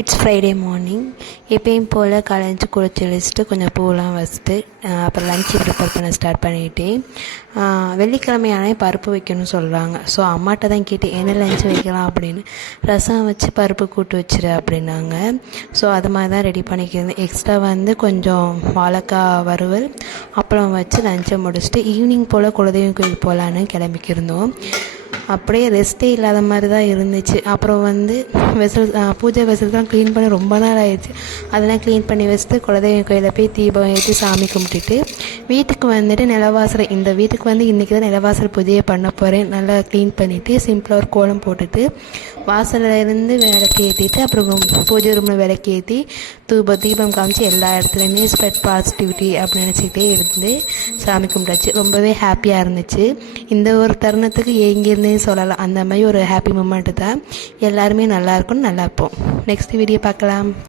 It's Friday morning. எப்பயும் போல் காலைஞ்சி குளிச்சு வச்சுட்டு கொஞ்சம் பூவெலாம் வச்சுட்டு அப்புறம் லஞ்சு ப்ரிப்பேர் பண்ண ஸ்டார்ட் பண்ணிவிட்டேன். வெள்ளிக்கிழமையானே பருப்பு வைக்கணும்னு சொல்கிறாங்க. ஸோ அம்மாட்ட தான் கேட்டு என்ன லஞ்சு வைக்கலாம் அப்படின்னு. ரசம் வச்சு பருப்பு கூட்டு வச்சிரு அப்படின்னாங்க. ஸோ அது மாதிரி தான் ரெடி பண்ணிக்கிறேன். எக்ஸ்ட்ரா கொஞ்சம் வாழைக்காய் வறுவல் அப்புறம் வச்சு லஞ்சை முடிச்சுட்டு ஈவினிங் போல் குலதெய்வம் கோயில் போகலான்னு கிளம்பிக்கிருந்தோம். அப்படியே ரெஸ்ட்டே இல்லாத மாதிரி தான் இருந்துச்சு. அப்புறம் வெசல் பூஜை வெசல் தான் க்ளீன் பண்ணி ரொம்ப நாள் ஆயிடுச்சு. அதெல்லாம் க்ளீன் பண்ணி வச்சுட்டு குலதெய்வம் கோயிலில் போய் தீபம் ஏற்றி சாமி கும்பிட்டுட்டு வீட்டுக்கு நிலவாசல் இந்த வீட்டுக்கு இன்றைக்கி தான் நிலவாசல் பூஜையை பண்ண போகிறேன். நல்லா க்ளீன் பண்ணிவிட்டு சிம்பிளாக ஒரு கோலம் போட்டுட்டு வாசலில் இருந்து விளக்கு ஏற்றிட்டு அப்புறம் பூஜை ரூமில் விளக்கு ஏற்றி தீபம் காமிச்சு எல்லா இடத்துலையுமே ஸ்ப்ரெட் பாசிட்டிவிட்டி அப்படின்னு நினச்சிக்கிட்டே இருந்து சாமி கும்பிட்டாச்சு. ரொம்பவே ஹாப்பியாக இருந்துச்சு. இந்த ஒரு தருணத்துக்கு எங்கேருந்தே சொல்லலாம். அந்த மாதிரி ஒரு ஹாப்பி மூமெண்ட்டு தான். எல்லாருமே நல்லா இருக்கும்னு நல்லா இருப்போம். நெக்ஸ்ட் வீடியோ பார்க்கலாம்.